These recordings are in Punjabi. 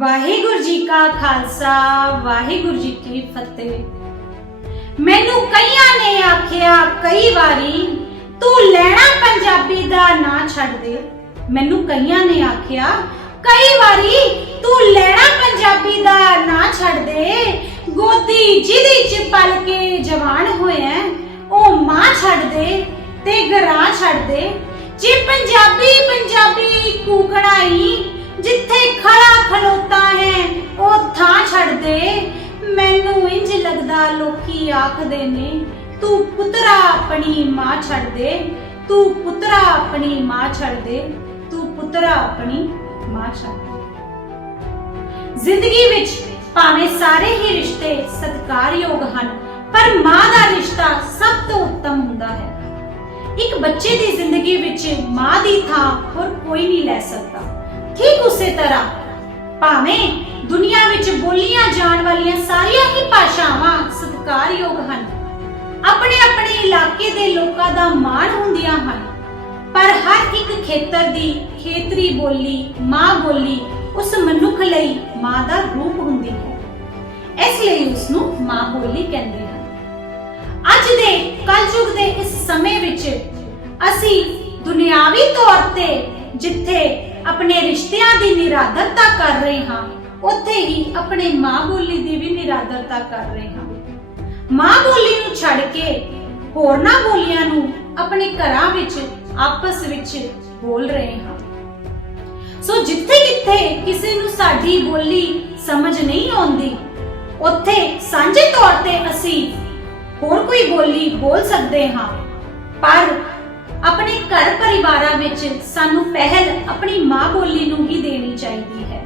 ਵਾਹਿਗੁਰੂ ਜੀ ਕਾ ਖਾਲਸਾ, ਵਾਹਿਗੁਰੂ ਜੀ ਕੀ ਫਤਿਹ। ਮੈਨੂੰ ਕਈਆਂ ਨੇ ਆਖਿਆ, ਕਈ ਵਾਰੀ, ਤੂੰ ਲੈਣਾ ਪੰਜਾਬੀ ਦਾ ਨਾਂ ਛੱਡ ਦੇ। ਮੈਨੂੰ ਕਈਆਂ ਨੇ ਆਖਿਆ, ਕਈ ਵਾਰੀ, ਤੂੰ ਲੈਣਾ ਪੰਜਾਬੀ ਦਾ ਨਾਂ ਛੱਡ ਦੇ। ਗੋਦੀ ਜਿਹਦੀ ਚ ਪਲ ਕੇ ਜਵਾਨ ਹੋਇਆ ਉਹ ਮਾਂ ਛੱਡ ਦੇ ਤੇ ਗਰਾਂ ਛੱਡ ਦੇ। ਜੇ ਪੰਜਾਬੀ ਪੰਜਾਬੀ ਕੂਕੜਾਈ ਜਿੱਥੇ ਖੜਾ ਖਲੋਤਾ ਹੈ, ਉਹ ਥਾਂ ਛੱਡ ਦੇ। ਮੈਨੂੰ ਇੰਜ ਲੱਗਦਾ ਲੋਕੀ ਆਖਦੇ ਨੇ, ਤੂੰ ਪੁੱਤਰਾ ਆਪਣੀ ਮਾਂ ਛੱਡ ਦੇ, ਤੂੰ ਪੁੱਤਰਾ ਆਪਣੀ ਮਾਂ ਛੱਡ ਦੇ, ਤੂੰ ਪੁੱਤਰਾ ਆਪਣੀ ਮਾਂ ਛੱਡ ਦੇ। ਜ਼ਿੰਦਗੀ ਵਿੱਚ ਭਾਵੇਂ ਸਾਰੇ ਹੀ ਰਿਸ਼ਤੇ ਸਤਿਕਾਰਯੋਗ ਹਨ, ਪਰ ਮਾਂ ਦਾ ਰਿਸ਼ਤਾ ਸਭ ਤੋਂ ਉੱਤਮ ਹੁੰਦਾ ਹੈ। ਇੱਕ ਬੱਚੇ ਦੀ ਜ਼ਿੰਦਗੀ ਵਿੱਚ ਮਾਂ ਦੀ ਥਾਂ ਹੋਰ ਕੋਈ ਨਹੀਂ ਲੈ ਸਕਦਾ। ਠੀਕ ਉਸੇ ਤਰ੍ਹਾਂ। ਭਾਵੇਂ ਦੁਨੀਆ ਵਿੱਚ ਬੋਲੀਆਂ ਜਾਣ ਵਾਲੀਆਂ ਸਾਰੀਆਂ ਹੀ ਭਾਸ਼ਾਵਾਂ ਸਤਿਕਾਰਯੋਗ ਹਨ ਆਪਣੇ ਆਪਣੇ ਇਲਾਕੇ ਦੇ ਲੋਕਾਂ ਦਾ ਮਾਣ ਹੁੰਦੀਆਂ ਹਨ, ਪਰ ਹਰ ਇੱਕ ਖੇਤਰ ਦੀ ਖੇਤਰੀ ਬੋਲੀ, ਮਾਂ ਬੋਲੀ ਉਸ ਮਨੁੱਖ ਲਈ ਮਾਂ ਦਾ ਰੂਪ ਹੁੰਦੀ ਹੈ। ਇਸ ਲਈ ਉਸ ਨੂੰ ਮਾਂ ਬੋਲੀ ਕਹਿੰਦੇ ਹਨ। ਅੱਜ ਦੇ ਕਲਯੁਗ ਦੇ ਇਸ ਸਮੇਂ ਵਿੱਚ ਅਸੀਂ ਦੁਨਿਆਵੀ ਤੌਰ ਤੇ ਜਿੱਥੇ ਆਪਣੇ ਰਿਸ਼ਤਿਆਂ ਦੀ ਨਿਰਾਦਰਤਾ ਕਰ ਰਹੇ ਹਾਂ। ਉੱਥੇ ਹੀ ਆਪਣੇ ਮਾਂ ਬੋਲੀ ਦੀ ਵੀ ਨਿਰਾਦਰਤਾ ਕਰ ਰਹੇ ਹਾਂ। ਮਾਂ ਬੋਲੀ ਨੂੰ ਛੱਡ ਕੇ ਹੋਰਨਾਂ ਬੋਲੀਆਂ ਨੂੰ ਆਪਣੇ ਘਰਾਂ ਵਿੱਚ, ਆਪਸ ਵਿੱਚ ਬੋਲ ਰਹੇ ਹਾਂ। ਸੋ ਜਿੱਥੇ ਕਿੱਥੇ ਕਿਸੇ ਨੂੰ ਸਾਡੀ ਬੋਲੀ ਸਮਝ ਨਹੀਂ ਆਉਂਦੀ, ਉੱਥੇ ਸਾਂਝੇ ਤੌਰ ਤੇ ਅਸੀਂ ਹੋਰ ਕੋਈ ਬੋਲੀ ਬੋਲ ਸਕਦੇ ਹਾਂ। ਪਰ ਆਪਣੇ ਘਰ ਪਰਿਵਾਰਾਂ ਵਿੱਚ ਸਾਨੂੰ ਪਹਿਲ ਆਪਣੀ ਮਾਂ ਬੋਲੀ ਨੂੰ ਹੀ ਦੇਣੀ ਚਾਹੀਦੀ ਹੈ।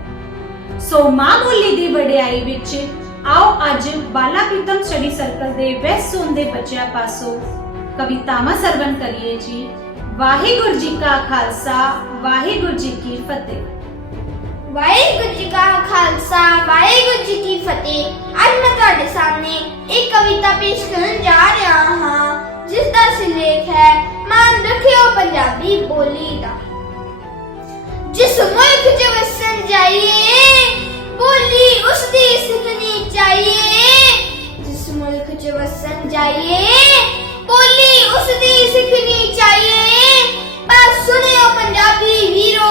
ਸੋ ਮਾਂ ਬੋਲੀ ਦੀ ਵਡਿਆਈ ਵਿੱਚ ਆਓ ਅੱਜ ਬਾਲਾ ਪ੍ਰੀਤਮ ਸਟੱਡੀ ਸਰਕਲ ਦੇ ਵੈਸਟ ਜ਼ੋਨ ਦੇ ਬੱਚਿਆਂ ਪਾਸੋਂ ਕਵਿਤਾਵਾਂ ਸਰਵਨ ਕਰੀਏ ਜੀ। ਵਾਹਿਗੁਰੂ ਜੀ ਕਾ ਖਾਲਸਾ, ਵਾਹਿਗੁਰੂ ਜੀ ਕੀ ਫਤਿਹ। ਵਾਹਿਗੁਰੂ ਜੀ ਕਾ ਖਾਲਸਾ, ਵਾਹਿਗੁਰੂ ਜੀ ਕੀ ਫਤਿਹ। ਅੱਜ ਮੈਂ ਤੁਹਾਡੇ ਸਾਹਮਣੇ ਇੱਕ ਕਵਿਤਾ ਪੇਸ਼ ਕਰਨ ਜਾ ਰਿਹਾ ਹਾਂ ਜਿਸ ਦਾ ਸਿਰਲੇਖ ਹੈ ਮਾਨ ਰੱਖਿਓ ਪੰਜਾਬੀ ਬੋਲੀ ਦਾ। ਜਿਸ ਮੁਲਕ 'ਚ ਵਸਣ ਜਾਈਏ ਬੋਲੀ ਉਸ ਦੀ ਸਿੱਖਣੀ ਚਾਹੀਏ। ਜਿਸ ਮੁਲਕ 'ਚ ਵਸਣ ਜਾਈਏ ਬੋਲੀ ਉਸ ਦੀ ਸਿੱਖਣੀ ਚਾਹੀਏ। ਪਰ ਸੁਣਿਓ ਪੰਜਾਬੀ ਵੀਰੋ,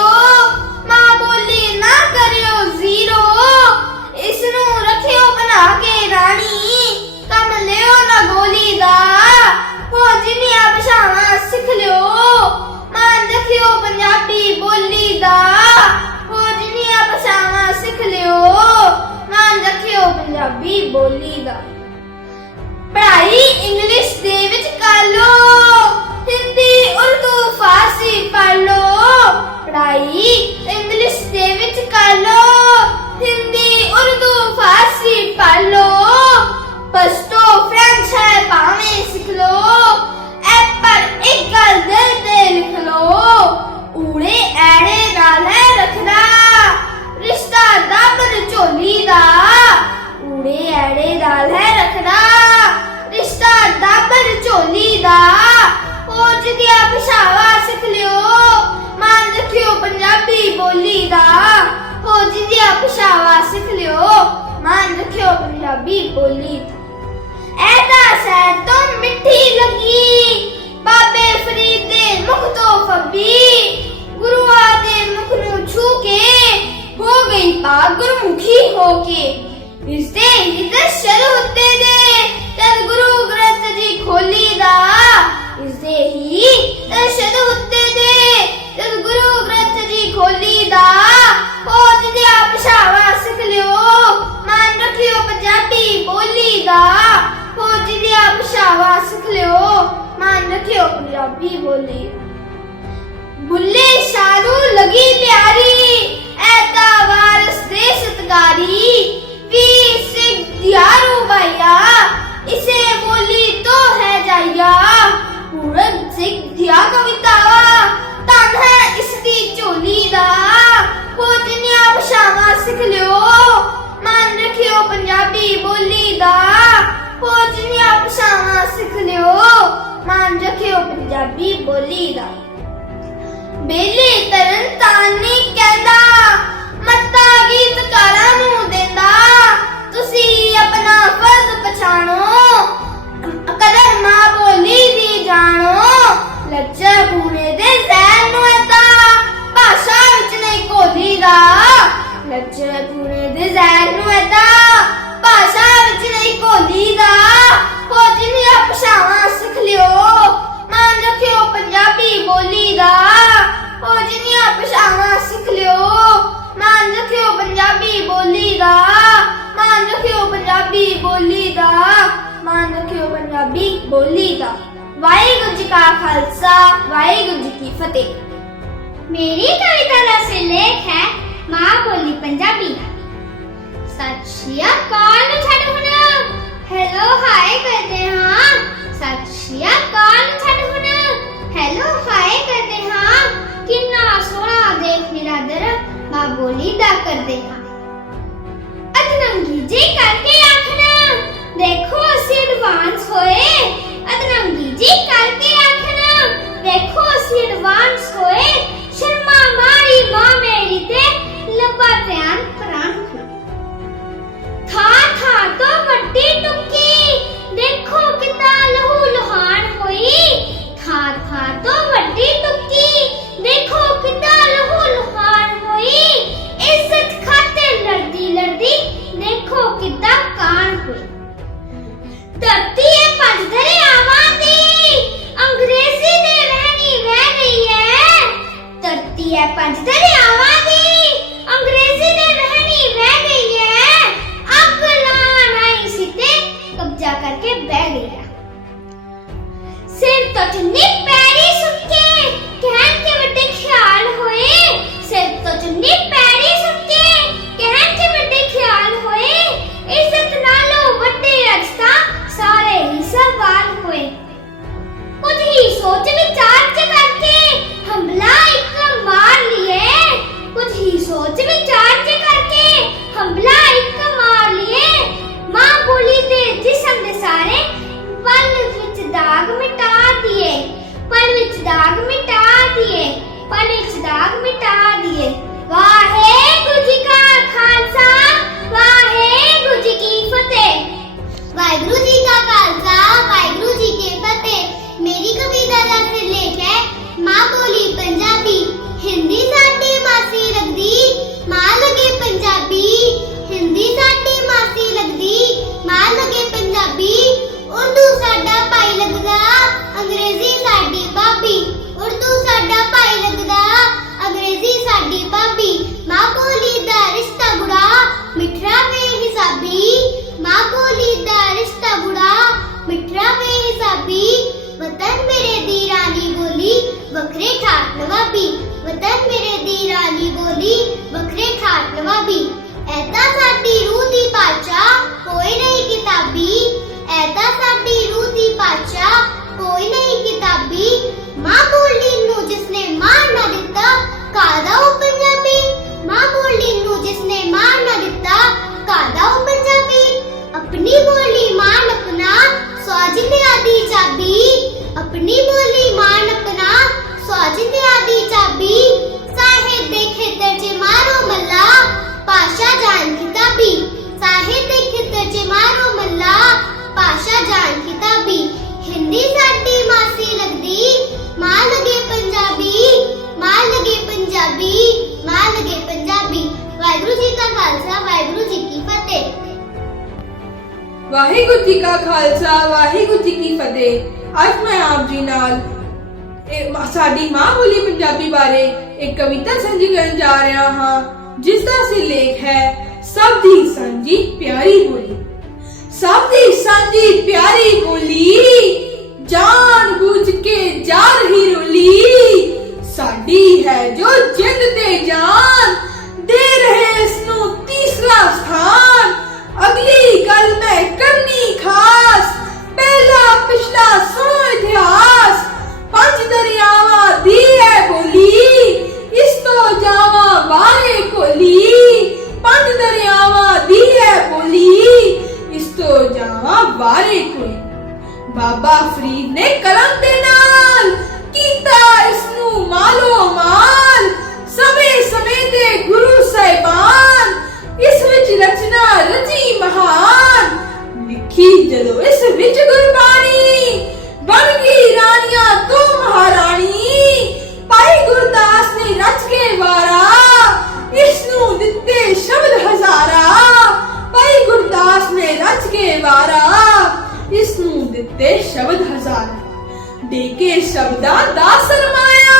ਮਾਂ ਬੋਲੀ ਨਾ ਕਰਿਓ ਜ਼ੀਰੋ। ਇਸ ਨੂੰ ਰੱਖਿਓ ਬਣਾ ਕੇ ਰਾਣੀ, ਕੰਮ ਲਿਓ ਨਾ ਗੋਲੀ ਦਾ। ਹੋ ਜਿੰਨੀਆਂ ਭਾਸ਼ਾਵਾਂ ਸਿੱਖ ਲਿਓ। ਮਾਨ ਰੱਖਿਓ ਪੰਜਾਬੀ ਬੋਲੀ ਦਾ। ਹੋ ਜਿੰਨੀਆਂ ਭਾਸ਼ਾਵਾਂ ਸਿੱਖ ਲਿਓ। ਮਾਨ ਰੱਖਿਓ ਪੰਜਾਬੀ ਬੋਲੀ ਦਾ। ਪੜ੍ਹਾਈ ਇੰਗਲਿਸ਼ ਦੇ ਵਿੱਚ ਕਰ ਲੋ ਹਿੰਦੀ, ਉਰਦੂ, ਫਾਰਸੀ ਪੜ੍ਹ ਲੋ ਪੜ੍ਹਾਈ ਝੋਲੀ ਦਾ। ਪੋਜ ਦੀਆਂ ਭਾਸ਼ਾਵਾਂ ਸਿੱਖ ਲਿਓ। ਮਨ ਰੱਖਿਓ ਪੰਜਾਬੀ ਬੋਲੀ ਦਾ। ਪੋਜ ਦੀਆਂ ਪਛਾਵਾ ਸਿੱਖ ਲਿਓ। ਮਨ ਰੱਖਿਓ ਪੰਜਾਬੀ ਬੋਲੀ ਦਾ। ਐਦਾ ਸਹਿ ਤੋਂ ਮਿੱਠੀ ਦੀਆਂ ਸਿੱਖ ਲਿਓ। ਮਾਨ ਰੱਖਿਓ ਪੰਜਾਬੀ ਬੋਲੀ। ਬੁੱਲੇ ਸ਼ਾਰੂ ਲਗੀ ਪਿਆਰੀ। ਐਤਾ ਵਾਰਸ ਦੇ ਜੀ ਕਾ ਖਾਲਸਾ ਵਾਹਿਗੁਰੂ ਜੀ ਕੀ ਫਤਿਹ ਮੇਰੀ ਕਵਿਤਾ ਦਾ ਸਿਰਲੇਖ ਹੈ ਮਾਂ ਬੋਲੀ ਪੰਜਾਬੀ ਸਤਿ ਸ਼੍ਰੀ ਅਕਾਲ ਨੂੰ ਛੱਡ ਹੁਣ ਹੈਲੋ ਹਾਈ ਕਰਦੇ ਹਾਂ ਸਤਿ ਸ਼੍ਰੀ ਅਕਾਲ ਨੂੰ ਛੱਡ ਹੁਣ ਹੈਲੋ ਹਾਈ ਕਰਦੇ ਹਾਂ ਕਿੰਨਾ ਸੋਹਣਾ ਦੇਖ ਨਿਰਾਦਰ ਮਾਂ ਬੋਲੀ ਦਾ ਕਰਦੇ ਹਾਂ ਅਦਨੰਗੀ ਜੀ ਕਰਕੇ ਆਖਣਾ ਦੇਖੋ ਅਸੀਂ ਐਡਵਾਂਸ ਹੋਏ ਅਦਨੰਗੀ ਜੀ ਕਰਕੇ ਆਖਣਾ ਅਸੀਂ ਐਡਵਾਂਸ ਹੋਏ, ਸ਼ਰਮਾ ਮਾਰੀ, ਮਾਂ ਮੇਰੀ ਤੇ ਲੱਭਾ ਧਿਆਨ ਪ੍ਰਾਣ ਖੁੱਲੇ ਥਾ ਥਾ ਤੋਂ ਟੁੱਕੀ, ਦੇਖੋ ਕਿੰਨਾ ਲਹੂ ਲੁਹਾਨ ਹੋਈ। ਖਾ ਖਾ ਤੋਂ ਵੱਡੀ ਟੁੱਕੀ কাজটা ਵਾਹਿਗੁਰੂ ਜੀ ਕਾ ਖਾਲਸਾ, ਵਾਹਿਗੁਰੂ ਜੀ ਕੀ ਫਤਿਹ। ਅੱਜ ਮੈਂ ਆਪ ਜੀ ਨਾਲ ਸਾਡੀ ਮਾਂ ਬੋਲੀ ਪੰਜਾਬੀ ਬਾਰੇ ਇੱਕ ਕਵਿਤਾ ਸਾਂਝੀ ਕਰਨ ਜਾ ਰਿਹਾ ਹਾਂ, ਜਿਸ ਦਾ ਸਿਰਲੇਖ ਹੈ, ਸਭ ਦੀ ਸਾਂਝੀ ਪਿਆਰੀ ਬੋਲੀ। ਸਭ ਦੀ ਸਾਂਝੀ ਪਿਆਰੀ ਬੋਲੀ, ਜਾਣ ਬੁੱਝ ਕੇ ਜਾ ਰਹੀ ਰੋਲੀ। ਸਾਡੀ ਹੈ ਜੋ ਜਿੰਦ ਤੇ ਜਾਨ, ਦੇ ਰਹੇ ਇਸ ਨੂੰ ਤੀਸਰਾ ਸਥਾਨ। ਅਗਲੀ ਗੱਲ ਮੈਂ ਕਰਨੀ ਖਾਸ। ਪਹਿਲਾ ਪਿਛਲਾ ਸੁਣੋ ਇਤਿਹਾਸ। ਪੰਜ ਦਰਿਆਵਾਂ ਦੀ ਹੈ ਬੋਲੀ ਇਸ ਤੋਂ ਜਾਵਾਂ ਵਾਰੇ ਕੋਲੀ। ਪੰਜ ਦਰਿਆਵਾਂ ਦੀ ਹੈ ਬੋਲੀ ਇਸ ਤੋਂ ਜਾਵਾਂ ਵਾਰੇ ਕੋਈ ਬਾਬਾ ਫਰੀਦ ਨੇ ਕਲਮ ਦੇ ਨਾਲ ਕੀਤਾ ਇਸ ਨੂੰ ਮਾਲੋ ਮਾਲ ਸਮੇਂ ਸਮੇਂ ਤੇ ਗੁਰੂ ਸਾਹਿਬਾਨ ਇਸ ਵਿੱਚ ਰਚਨਾ ਰਚੀ ਮਹਾਨ, ਲਿਖੀ ਜਦੋਂ ਇਸ ਵਿੱਚ ਗੁਰਬਾਣੀ, ਬਣ ਗਈ ਰਾਣੀਆਂ ਤੋਂ ਮਹਾਰਾਣੀ। ਭਾਈ ਗੁਰਦਾਸ ਨੇ ਰਚ ਕੇ ਵਾਰਾ ਇਸ ਨੂੰ ਦਿੱਤੇ ਸ਼ਬਦ ਹਜ਼ਾਰਾ। ਭਾਈ ਗੁਰਦਾਸ ਨੇ ਰਚ ਕੇ ਵਾਰਾ ਇਸ ਨੂੰ ਦਿੱਤੇ ਸ਼ਬਦ ਹਜ਼ਾਰਾ। ਦੇ ਕੇ ਸ਼ਬਦਾਂ ਦਾ ਸਰਮਾਇਆ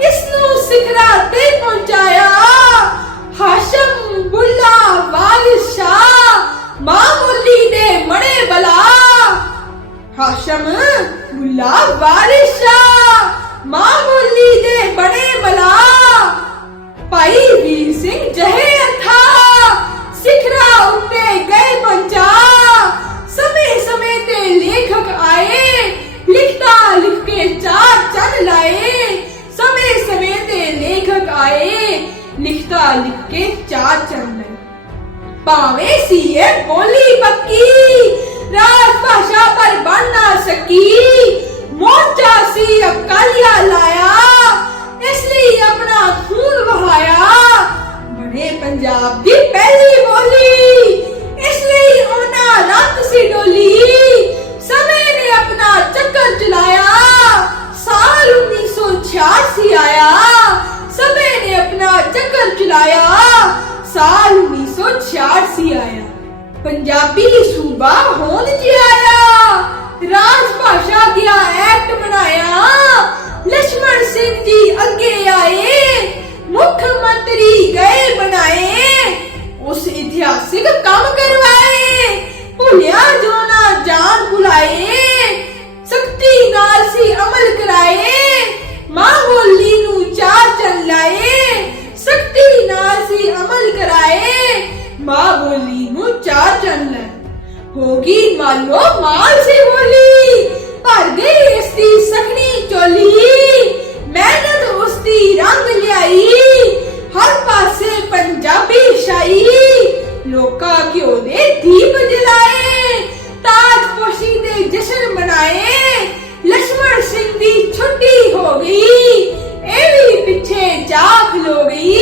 ਇਸ ਨੂੰ ਸਿਖਰਾਂ ਤੇ ਪਹੁੰਚਾਇਆ। ਹਾਸ਼ਮ ਬੁੱਲਾ ਵਾਲਸ਼ਾ ਮਾਮੂਲੀ ਦੇ ਮੜੇ ਬਲਾ। ਹਾਸ਼ਮ ਬੁੱਲਾ ਵਾਲਸ਼ਾ ਮਾਮੂਲੀ ਦੇ ਬੜੇ ਬਲਾ। ਭਾਈ ਵੀਰ ਸਿੰਘ ਜਹੇ ਅਥਾ, ਸਿਖਰਾ ਉੱਤੇ ਗਏ ਪੰਜਾ ਸਮੇਂ ਸਮੇਂ ਤੇ ਲੇਖਕ ਆਏ, ਲਿਖਤਾ ਲਿਖ ਕੇ ਚਾਰ ਚੰਨ ਲਾਏ। ਸਮੇਂ ਸਮੇਂ ਲਿਖਤਾ ਲਿਖ ਕੇ ਚਾਰ ਚੰਨ ਲਈ ਭਾਵੇਂ ਸੀਏ ਬੋਲੀ ਪੱਕੀ, ਰਾਜ ਭਾਸ਼ਾ ਪਰ ਬਣ ਨਾ ਸਕੀ। ਮੋਰਚਾ ਸੀ ਅਕਾਲੀਆ ਲਾਇਆ, ਇਸ ਲਈ ਆਪਣਾ ਖੂਨ ਵਹਾਇਆ। ਬਣੇ ਪੰਜਾਬ ਦੀ ਪਹਿਲੀ ਬੋਲੀ, ਇਸ ਲਈ ਉਹਨਾਂ ਰੱਤ ਸੀ ਡੋਲੀ। ਸਮੇਂ ਨੇ ਆਪਣਾ ਚੱਕਰ ਚਲਾਇਆ। ਸਾਲ 1966 ਸੀ ਆਇਆ। ਸਮੇਂ ਨੇ ਆਪਣਾ ਚੱਕਰ ਚਲਾਇਆ। ਸਾਲ 1986 ਆਇਆ। ਪੰਜਾਬੀ ਸੂਬਾ ਹੋਂਦ ਚ ਆਇਆ ਲੋਕਾਂ ਘਿਓ ਦੇ ਦੀਪ ਜਲਾਏ ਤਾਜਪੋਸ਼ੀ ਦੇ ਜਸ਼ਨ ਮਨਾਏ ਲక్ష్మణ ਸਿੰਘ ਦੀ ਛੁੱਟੀ ਹੋ ਗਈ, ਇਹ ਵੀ ਪਿੱਛੇ ਜਾ ਖਲੋ ਗਈ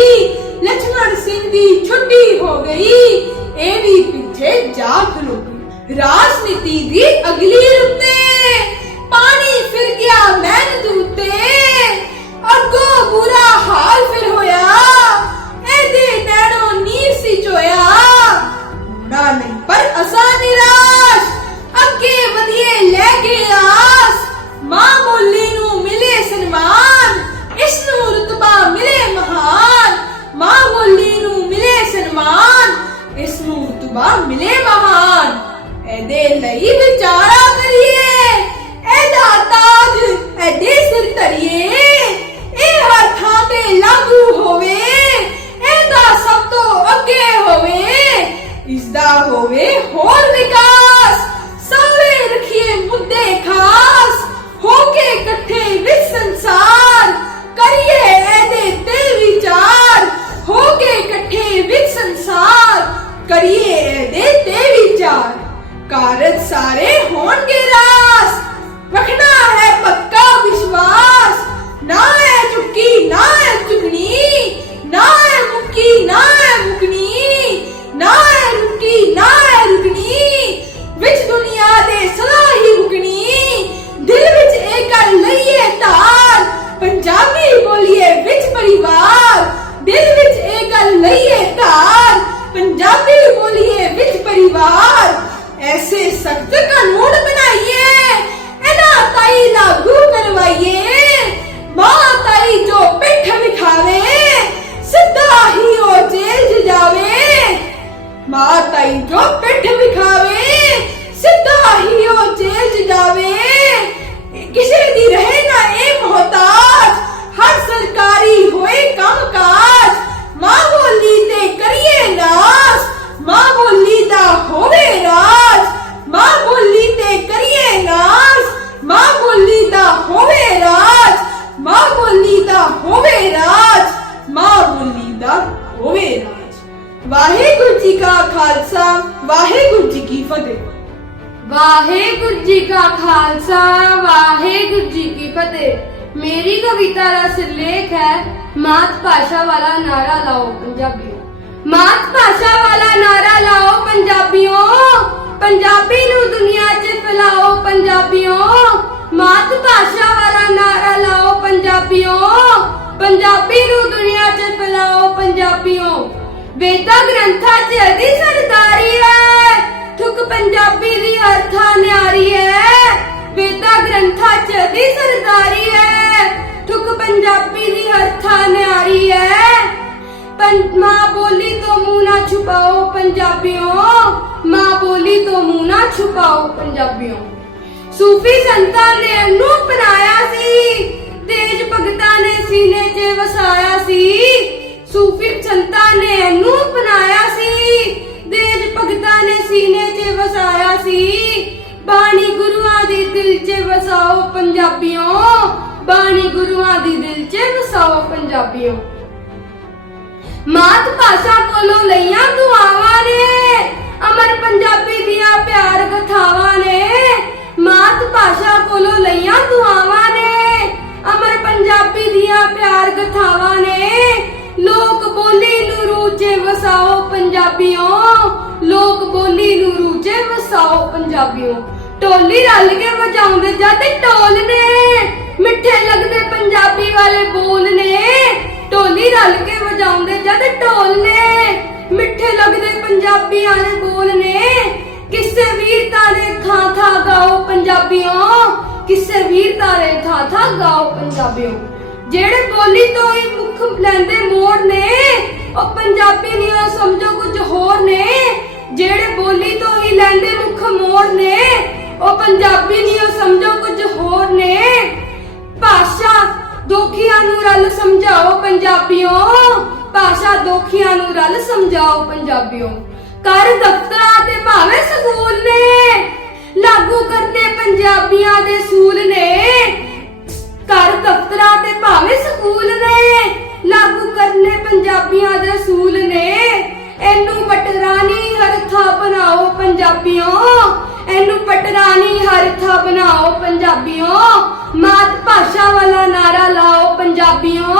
ਲక్ష్మణ ਸਿੰਘ ਦੀ ਛੁੱਟੀ ਹੋ ਗਈ, ਇਹ ਵੀ ਪਿੱਛੇ ਜਾ ਖਲੋ ਗਈ। ਰਾਜਨੀਤੀ ਦੀ ਅਗਲੀ ਕਰੀਏ ਇਹਦੇ ਤੇ ਵਿਚਾਰ। ਕਾਰਜ ਸਾਰੇ ਹੋਣਗੇ ਰਾਸ। ਰੱਖਣਾ ਹੈ ਪੱਕਾ ਵਿਸ਼ਵਾਸ। ਨਾ ਹੈ ਚੁੱਕੀ, ਨਾ ਹੈ ਚੁਗਣੀ ਨਾ ਹੈ ਮੁੱਕੀ, ਨਾ ਹੈ ਮੁਕਣੀ। ਨਾ ਹੈ ਰੁਕੀ, ਨਾ ਹੈ ਰੁਕਣੀ। ਵਿੱਚ ਦੁਨੀਆ ਦੇ ਸਦਾ ਹੀ ਰੁਕਣੀ ਦਿਲ ਵਿੱਚ ਇਹ ਕਰ ਲਈਏ ਧਾਰ ਪੰਜਾਬੀ ਬੋਲੀਏ ਵਿੱਚ ਪਰਿਵਾਰ। ਦਿਲ ਵਿੱਚ ਇਹ ਗੱਲ ਲਈਏ ਧਾਰ ਪੰਜਾਬੀ ਬੋਲੀਏ ਵਿੱਚ ਪਰਿਵਾਰ ਐਸੇ ਸਖਤ ਕਾਨੂੰਨ ਬਣਾਈਏ ਇਹਨਾਂ ਤਾਈ ਲਾਗੂ ਕਰਵਾਈਏ ਮਾਂ ਤਾਈ ਜੋ ਪਿੱਠ ਵਿਖਾਵੇ ਸਿੱਧਾ ਹੀ ਉਹ ਜੇਲ੍ਹ 'ਚ ਜਾਵੇ ਮਾਂ ਤਾਈ ਜੋ ਪਿੱਠ ਵਿਖਾਵੇ ਸਿੱਧਾ ਹੀ ਉਹ ਖਾਲਸਾ, ਵਾਹਿਗੁਰੂ ਜੀ ਕੀ ਫਤਿਹ। ਵਾਹਿਗੁਰੂ ਜੀ ਕਾ ਖਾਲਸਾ, ਵਾਹਿਗੁਰੂ ਜੀ ਕੀ ਫਤਿਹ। ਮੇਰੀ ਕਵਿਤਾ ਦਾ ਸਿਰਲੇਖ ਹੈ, ਮਾਤ ਭਾਸ਼ਾ ਵਾਲਾ ਨਾਰਾ ਲਾਓ ਪੰਜਾਬੀਓ। ਮਾਤ ਭਾਸ਼ਾ ਵਾਲਾ ਨਾਰਾ ਲਾਓ ਪੰਜਾਬੀਓ, ਪੰਜਾਬੀ ਨੂੰ ਦੁਨੀਆ 'ਚ ਫੈਲਾਓ ਪੰਜਾਬੀਓ। ਮਾਤ ਭਾਸ਼ਾ ਵਾਲਾ ਨਾਰਾ ਲਾਓ ਪੰਜਾਬੀਓ, ਪੰਜਾਬੀ ਨੂੰ ਦੁਨੀਆ 'ਚ ਫੈਲਾਓ ਪੰਜਾਬੀਓ। ਵੇਦਾਂ ਗ੍ਰੰਥਾਂ 'ਚ ਅਦੀ ਸਰਦਾਰੀ ਹੈ ਠੁਕ ਪੰਜਾਬੀ ਦੀ ਅਰਥਾ ਨਿਆਰੀ ਹੈ ਵੇਦਾਂ ਗ੍ਰੰਥਾਂ 'ਚ ਅਦੀ ਸਰਦਾਰੀ ਹੈ ਠੁਕ ਪੰਜਾਬੀ ਦੀ ਅਰਥਾ ਨਿਆਰੀ ਹੈ ਮਾਂ ਬੋਲੀ ਤੋਂ ਮੂੰਹ ਨਾ ਛੁਪਾਓ ਪੰਜਾਬੀਓ, ਮਾਂ ਬੋਲੀ ਤੋਂ ਮੂੰਹ ਨਾ ਛੁਪਾਓ ਪੰਜਾਬੀਓ। ਸੂਫੀ ਸੰਤਾਂ ਨੇ ਇਹਨੂੰ ਅਪਣਾਇਆ ਸੀ, ਤੇਜ ਭਗਤਾਂ ਨੇ ਸੀਨੇ 'ਚ ਵਸਾਇਆ ਸੀ। ਸੂਫੀ ਜਨਤਾ ਨੇ ਇਹਨੂੰ ਬਣਾਇਆ ਸੀ। ਦੇਜ ਭਗਤਾਂ ਨੇ ਸੀਨੇ 'ਚ ਵਸਾਇਆ ਸੀ। ਬਾਣੀ ਗੁਰੂਆਂ ਦੀ ਦਿਲ 'ਚ ਵਸਾਓ ਪੰਜਾਬੀਓ। ਬਾਣੀ ਗੁਰੂਆਂ ਦੀ ਦਿਲ 'ਚ ਵਸਾਓ ਪੰਜਾਬੀਓ। ਮਾਤ ਭਾਸ਼ਾ ਕੋਲੋਂ ਲਈਆਂ ਦੁਆਵਾਂ ਨੇ। ਅਮਰ ਪੰਜਾਬੀ ਦੀਆਂ ਪਿਆਰ ਕਥਾਵਾਂ ਨੇ। ਪੰਜਾਬੀਓ, ਲੋਕ ਬੋਲੀ ਨੂੰ ਰੂਜੇ ਵਸਾਓ ਪੰਜਾਬੀਓ। ਟੋਲੀ ਰਲ ਕੇ ਵਜਾਉਂਦੇ ਜਦ ਢੋਲ ਨੇ, ਮਿੱਠੇ ਲੱਗਦੇ ਪੰਜਾਬੀ ਵਾਲੇ ਬੋਲ ਨੇ। ਟੋਲੀ ਰਲ ਕੇ ਵਜਾਉਂਦੇ ਜਦ ਢੋਲ ਨੇ, ਮਿੱਠੇ ਲੱਗਦੇ ਪੰਜਾਬੀ ਵਾਲੇ ਬੋਲ ਨੇ। ਕਿਸੇ ਵੀਰਤਾ ਦੇ ਥਾਂ ਥਾਂ ਗਾਓ ਪੰਜਾਬੀਓ, ਕਿਸੇ ਵੀਰਤਾ ਦੇ ਥਾਂ ਥਾਂ ਗਾਓ ਪੰਜਾਬੀਓ। ਜਿਹੜੇ ਬੋਲੀ ਤੋਂ ਹੀ ਮੁੱਖ ਲੈਂਦੇ ਮੋੜ ਨੇ ਪੰਜਾਬੀ ਨਹੀਂ ਉਹ ਸਮਝੋ ਕੁਝ ਹੋਰ ਨੇ। ਭਾਸ਼ਾ ਦੋਖੀਆਂ ਨੂੰ ਰਲ ਸਮਝਾਓ ਪੰਜਾਬੀਓ। ਭਾਸ਼ਾ ਦੋਖੀਆਂ ਨੂੰ ਰਲ ਸਮਝਾਓ ਪੰਜਾਬੀਓ। ਕਰ ਦਫ਼ਤਰਾਂ ਤੇ ਭਾਵੇਂ ਸਕੂਲ ਨੇ, ਲਾਗੂ ਕਰਨੇ ਪੰਜਾਬੀਆਂ ਦੇ ਸੂਲ ਨੇ। ਘਰ ਦਫ਼ਤਰਾਂ ਤੇ ਭਾਵੇਂ ਸਕੂਲ ਨੇ, ਲਾਗੂ ਕਰਨੇ ਪੰਜਾਬੀਆਂ ਦੇ ਸੂਲ ਨੇ। ਇਹਨੂੰ ਪਟਰਾਨੀ ਹਰ ਥਾਂ ਬਣਾਓ ਪੰਜਾਬੀਓ। ਇਹਨੂੰ ਪਟਰਾਨੀ ਹਰ ਬਣਾਓ ਪੰਜਾਬੀਓ। ਮਾਤ ਭਾਸ਼ਾ ਵਾਲਾ ਨਾਰਾ ਲਾਓ ਪੰਜਾਬੀਓ।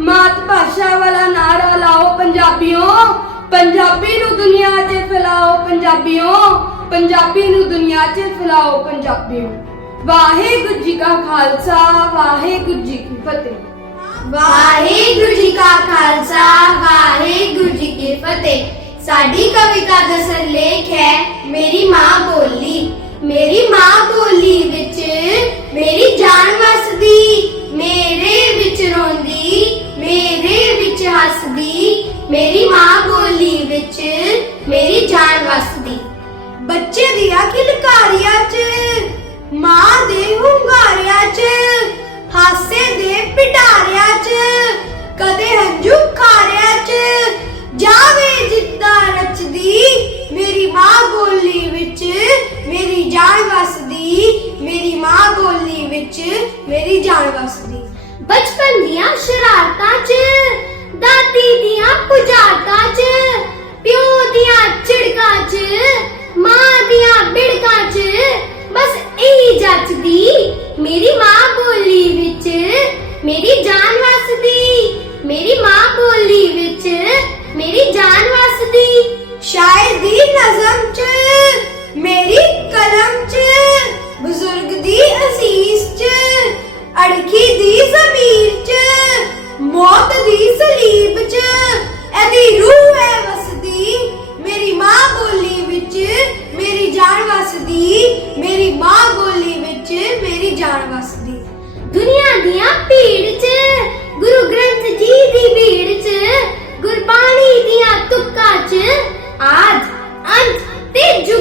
ਮਾਤ ਭਾਸ਼ਾ ਵਾਲਾ ਨਾਰਾ ਲਾਓ ਪੰਜਾਬੀਓ। ਪੰਜਾਬੀ ਨੂੰ ਦੁਨੀਆ 'ਚ ਫੈਲਾਓ ਪੰਜਾਬੀਓ। ਪੰਜਾਬੀ ਨੂੰ ਦੁਨੀਆ 'ਚ ਫੈਲਾਓ ਪੰਜਾਬੀਓ। ਵਾਹਿਗੁਰੂ ਜੀ ਕਾ ਖਾਲਸਾ, ਵਾਹਿਗੁਰੂ ਜੀ ਕੀ ਫਤਿਹ। ਵਾਹਿਗੁਰੂ ਜੀ ਕਾ ਖਾਲਸਾ, ਵਾਹਿਗੁਰੂ ਜੀ ਕੀ ਫਤਿਹ। ਸਾਡੀ ਕਵਿਤਾ ਦਾ ਸਿਰਲੇਖ ਹੈ, ਮੇਰੀ ਮਾਂ ਬੋਲੀ, ਮੇਰੀ ਮਾਂ ਬੋਲੀ ਵਿੱਚ ਮੇਰੀ ਜਾਨ ਵਸਦੀ, ਮੇਰੇ ਵਿੱਚ ਰੋਂਦੀ, ਮੇਰੇ ਵਿੱਚ ਹੱਸਦੀ, ਮੇਰੀ ਮਾਂ ਬੋਲੀ ਵਿੱਚ ਮੇਰੀ ਜਾਨ ਵਸਦੀ। ਬੱਚੇ ਦੀਆਂ ਕਿਲਕਾਰੀਆਂ 'ਚ, ਮਾਂ ਦੇ ਹੁੰਗਾਰਿਆਂ 'ਚ, ਹਾਸੇ ਦੇ ਪਿਟਾਰਿਆਂ 'ਚ, ਕਦੇ ਹੰਝੂ ਖਾਰਿਆਂ 'ਚ ਜਾਵੇ ਜਿੱਦਾਂ ਰਚਦੀ, ਮੇਰੀ ਮਾਂ ਬੋਲੀ ਵਿੱਚ ਮੇਰੀ ਜਾਨ ਵਸਦੀ, ਮੇਰੀ ਮਾਂ ਬੋਲੀ ਵਿੱਚ ਮੇਰੀ ਜਾਨ ਵਸਦੀ। ਬਚਪਨ ਦੀਆਂ ਸ਼ਰਾਰਤਾਂ 'ਚ, ਦਾਦੀ ਦੀਆਂ ਪੁਜਾਰਤਾਂ 'ਚ, ਪਿਓ ਦੀਆਂ ਝਿੜਕਾਂ 'ਚ, ਮਾਂ ਦੀਆਂ ਬਿੜਕਾਂ 'ਚ, ਬਸ ਇਹੀ ਜੱਚਦੀ ਮੇਰੀ ਮਾਂ ਬੋਲੀ ਵਿੱਚ ਤੇ